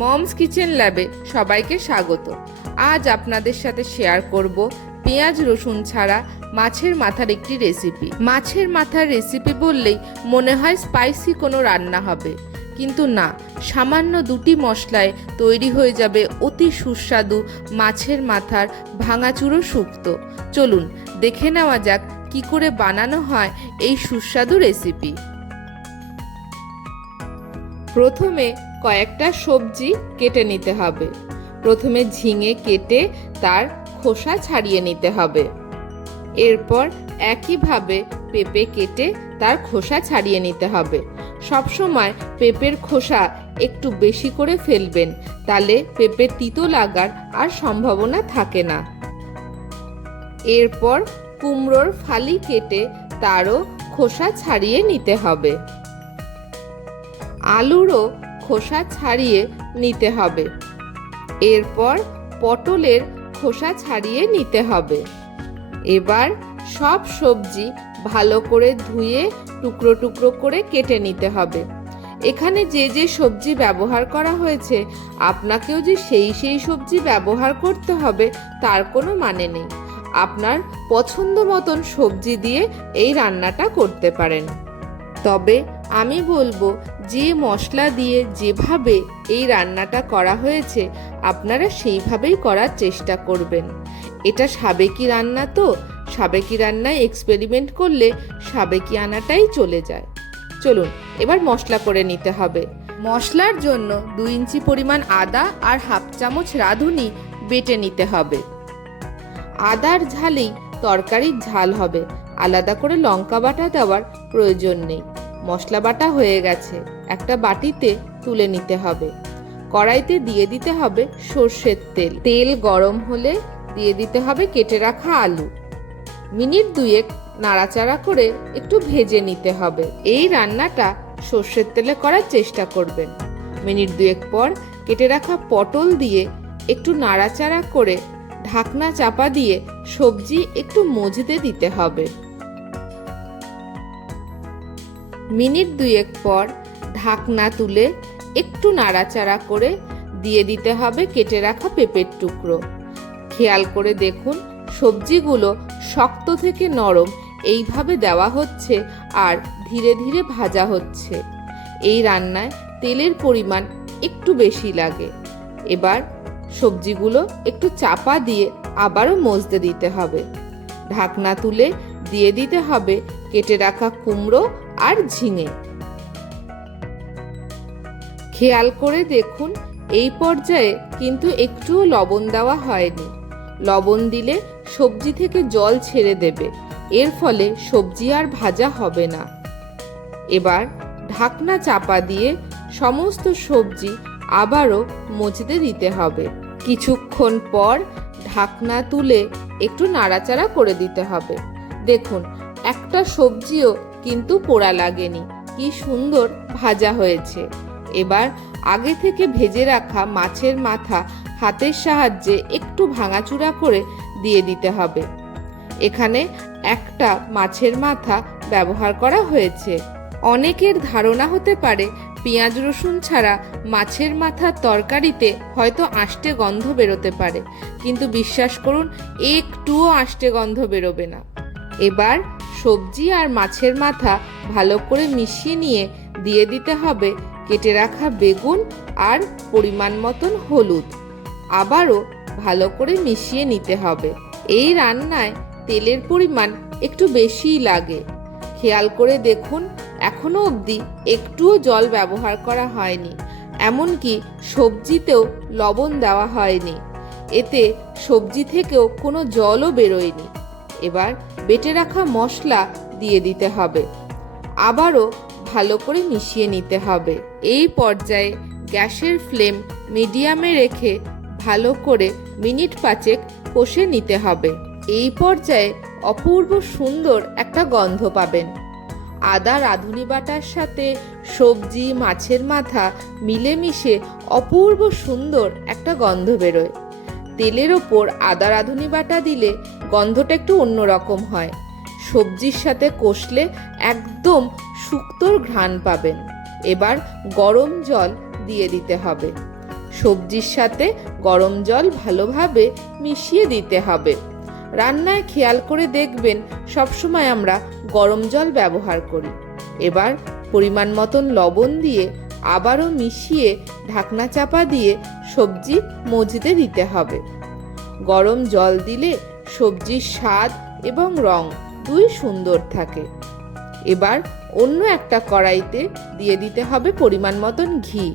Moms kitchen ল্যাবে সবাইকে স্বাগত। আজ আপনাদের সাথে শেয়ার করব পেঁয়াজ রসুন ছাড়া মাছের মাথার একটি রেসিপি মাছের মাথার রেসিপি বললেই মনে হয় স্পাইসি কোনো রান্না হবে। কিন্তু না, সামান্য দুটি মশলায় তৈরি হয়ে যাবে অতি সুস্বাদু মাছের মাথার ভাঙাচুরো শুক্তো চলুন, দেখে নেওয়া যাক কি করে বানানো হয় এই সুস্বাদু রেসিপি প্রথমে কয়েকটা সবজি কেটে নিতে হবে। প্রথমে ঝিঙে কেটে তার খোসা ছাড়িয়ে নিতে হবে। এরপর একইভাবে পেঁপে কেটে তার খোসা ছাড়িয়ে নিতে হবে। সবসময় পেঁপের খোসা একটু বেশি করে ফেলবেন, তাহলে পেঁপে তিতো লাগার আর সম্ভাবনা থাকে না। এরপর কুমড়োর ফালি কেটে তারও খোসা ছাড়িয়ে নিতে হবে। আলুরও খোসা ছাড়িয়ে নিতে হবে। এরপর পটলের খোসা ছাড়িয়ে নিতে হবে। এবার সব সবজি ভালো করে ধুয়ে টুকরো টুকরো করে কেটে নিতে হবে। এখানে যে যে সবজি ব্যবহার করা হয়েছে, আপনাকেও যে সেই সেই সবজি ব্যবহার করতে হবে, তার কোনো মানে নেই। আপনার পছন্দ মতন সবজি দিয়ে এই রান্নাটা করতে পারেন। তবে আমি বলব যে মশলা দিয়ে যেভাবে এই রান্নাটা করা হয়েছে, আপনারা সেইভাবেই করার চেষ্টা করবেন। এটা সাবেকি রান্না তো, সাবেকি রান্নায় এক্সপেরিমেন্ট করলে সাবেকি আনাটাই চলে যায়। চলুন, এবার মশলা করে নিতে হবে। মশলার জন্য দু ইঞ্চি পরিমাণ আদা আর হাফ চামচ রাঁধুনি বেটে নিতে হবে। আদার ঝালেই তরকারির ঝাল হবে। আলাদা করে লঙ্কা বাটা দেওয়ার প্রয়োজন নেই। মশলা বাটা হয়ে গেছে। একটা বাটিতে তুলে নিতে হবে। কড়াইতে দিয়ে দিতে হবে সর্ষের তেল। তেল গরম হলে দিয়ে দিতে হবে কেটে রাখা আলু। মিনিট দুয়েক নাড়াচাড়া করে একটু ভেজে নিতে হবে। এই রান্নাটা সর্ষের তেলে করার চেষ্টা করবেন। মিনিট দুয়েক পর কেটে রাখা পটল দিয়ে একটু নাড়াচাড়া করে ঢাকনা চাপা দিয়ে সবজি একটু মজতে দিতে হবে। মিনিট দুয়েক পর ঢাকনা তুলে একটু নাড়াচাড়া করে দিয়ে দিতে হবে কেটে রাখা পেঁপের টুকরো। খেয়াল করে দেখুন, সবজিগুলো শক্ত থেকে নরম, এইভাবে দেওয়া হচ্ছে আর ধীরে ধীরে ভাজা হচ্ছে। এই রান্নায় তেলের পরিমাণ একটু বেশি লাগে। এবার সবজিগুলো একটু চাপা দিয়ে আবারও মজতে দিতে হবে। ঢাকনা তুলে দিয়ে দিতে হবে কেটে রাখা কুমড়ো আর ঝিঙে। খেয়াল করে দেখুন, এই পর্যায়ে কিন্তু একটুও লবণ দেওয়া হয়নি। লবণ দিলে সবজি থেকে জল ছেড়ে দেবে, এর ফলে সবজি আর ভাজা হবে না। এবার ঢাকনা চাপা দিয়ে সমস্ত সবজি আবারও মজতে দিতে হবে। কিছুক্ষণ পর ঢাকনা তুলে একটু নাড়াচাড়া করে দিতে হবে। দেখুন, একটা সবজিও কিন্তু পোড়া লাগেনি। কি সুন্দর ভাজা হয়েছে। এবার আগে থেকে ভেজে রাখা মাছের মাথা হাতের সাহায্যে একটু ভাঙাচুরা করে দিয়ে দিতে হবে। এখানে একটা মাছের মাথা ব্যবহার করা হয়েছে। অনেকের ধারণা হতে পারে পেঁয়াজ রসুন ছাড়া মাছের মাথার তরকারিতে হয়তো আষ্টে গন্ধ বেরোতে পারে, কিন্তু বিশ্বাস করুন, একটুও আষ্টে গন্ধ বেরোবে না। এবার সবজি আর মাছের মাথা ভালো করে মিশিয়ে নিয়ে দিয়ে দিতে হবে কেটে রাখা বেগুন আর পরিমাণ মতন হলুদ। আবারও ভালো করে মিশিয়ে নিতে হবে। এই রান্নায় তেলের পরিমাণ একটু বেশিই লাগে। খেয়াল করে দেখুন, এখনও অবধি একটুও জল ব্যবহার করা হয়নি। এমনকি সবজিতেও লবণ দেওয়া হয়নি। এতে সবজি থেকেও কোনো জলও বেরোয়নি। এবার বেটে রাখা মশলা দিয়ে দিতে হবে। আবারও ভালো করে মিশিয়ে নিতে হবে। এই পর্যায়ে গ্যাসের ফ্লেম মিডিয়ামে রেখে ভালো করে মিনিট পাঁচেক কষে নিতে হবে। এই পর্যায়ে অপূর্ব সুন্দর একটা গন্ধ পাবেন। আদা রাঁধুনি বাটার সাথে সবজি, মাছের মাথা মিলেমিশে অপূর্ব সুন্দর একটা গন্ধ বেরোয়। তেলের ওপর আদা রাঁধুনি বাটা দিলে গন্ধটা একটু অন্যরকম হয়। সবজির সাথে কষলে একদম শুক্তোর ঘ্রাণ পাবেন। এবার গরম জল দিয়ে দিতে হবে। সবজির সাথে গরম জল ভালোভাবে মিশিয়ে দিতে হবে। রান্নায় খেয়াল করে দেখবেন সবসময় আমরা গরম জল ব্যবহার করি। এবার পরিমাণ মতন লবণ দিয়ে আবারও মিশিয়ে ঢাকনা চাপা দিয়ে সবজি মজতে দিতে হবে। গরম জল দিলে সবজির স্বাদ এবং রং দুই সুন্দর থাকে। এবার অন্য একটা কড়াইতে দিয়ে দিতে হবে পরিমাণ মতন ঘি।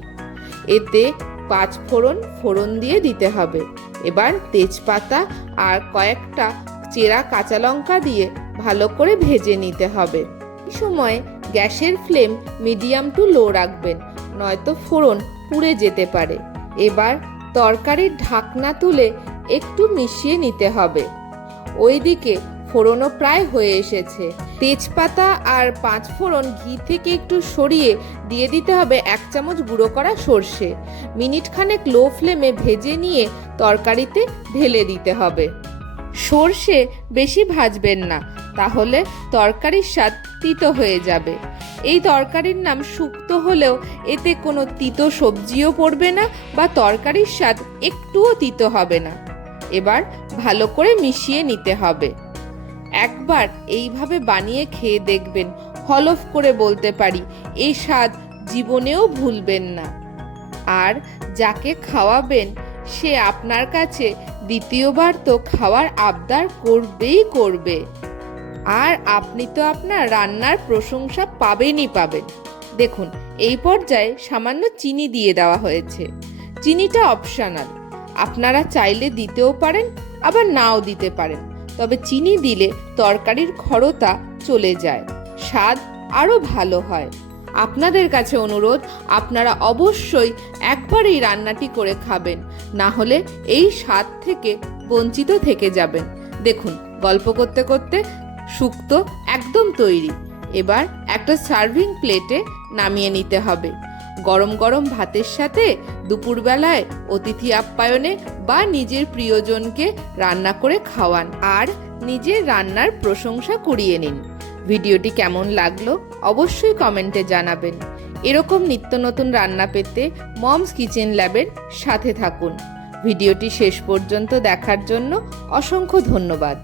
এতে পাঁচ ফোড়ন ফোড়ন দিয়ে দিতে হবে। এবার তেজপাতা আর কয়েকটা চেরা কাঁচা লঙ্কা দিয়ে ভালো করে ভেজে নিতে হবে। এই সময় গ্যাসের ফ্লেম মিডিয়াম টু লো রাখবেন, নয়তো ফোড়ন পুড়ে যেতে পারে। এবার তরকারির ঢাকনা তুলে একটু মিশিয়ে নিতে হবে। ওইদিকে ফোড়নও প্রায় হয়ে এসেছে। তেজপাতা আর পাঁচ ফোড়ন ঘি থেকে একটু সরিয়ে দিয়ে দিতে হবে এক চামচ গুঁড়ো করা সর্ষে। মিনিট খানেক লো ফ্লেমে ভেজে নিয়ে তরকারিতে ঢেলে দিতে হবে। সর্ষে বেশি ভাজবেন না, তাহলে তরকারির স্বাদ তিতো হয়ে যাবে। এই তরকারির নাম শুক্তো হলেও এতে কোনো তিতো সবজিও পড়বে না বা তরকারির স্বাদ একটুও তিতো হবে না। এবার ভালো করে মিশিয়ে নিতে হবে। একবার এইভাবে বানিয়ে খেয়ে দেখবেন, হলফ করে বলতে পারি, এই স্বাদ জীবনেও ভুলবেন না। আর যাকে খাওয়াবেন, সে আপনার কাছে দ্বিতীয়বার তো খাওয়ার আবদার করবেই করবে। আর আপনি তো আপনার রান্নার প্রশংসা পাবেনই পাবেন। দেখুন, এই পর্যায়ে সামান্য চিনি দিয়ে দেওয়া হয়েছে। চিনিটা অপশনাল। আপনারা চাইলে দিতেও পারেন, আবার নাও দিতে পারেন। তবে চিনি দিলে তরকারির খরতা চলে যায়। স্বাদ আরও ভালো হয়। আপনাদের কাছে অনুরোধ, আপনারা অবশ্যই একবার এই রান্নাটি করে খাবেন। না হলে এই স্বাদ থেকে বঞ্চিত থেকে যাবেন। দেখুন, গল্প করতে করতে শুক্তো একদম তৈরি। এবার একটা সার্ভিং প্লেটে নামিয়ে নিতে হবে। গরম গরম ভাতের সাথে দুপুরবেলায় অতিথি আপ্যায়নে বা নিজের প্রিয়জনকে রান্না করে খাওয়ান আর নিজের রান্নার প্রশংসা কুড়িয়ে নিন। ভিডিওটি কেমন লাগল অবশ্যই কমেন্টে জানাবেন। এরকম নিত্য নতুন রান্না পেতে মমস কিচেন ল্যাবের সাথে থাকুন। ভিডিওটি শেষ পর্যন্ত দেখার জন্য অসংখ্য ধন্যবাদ।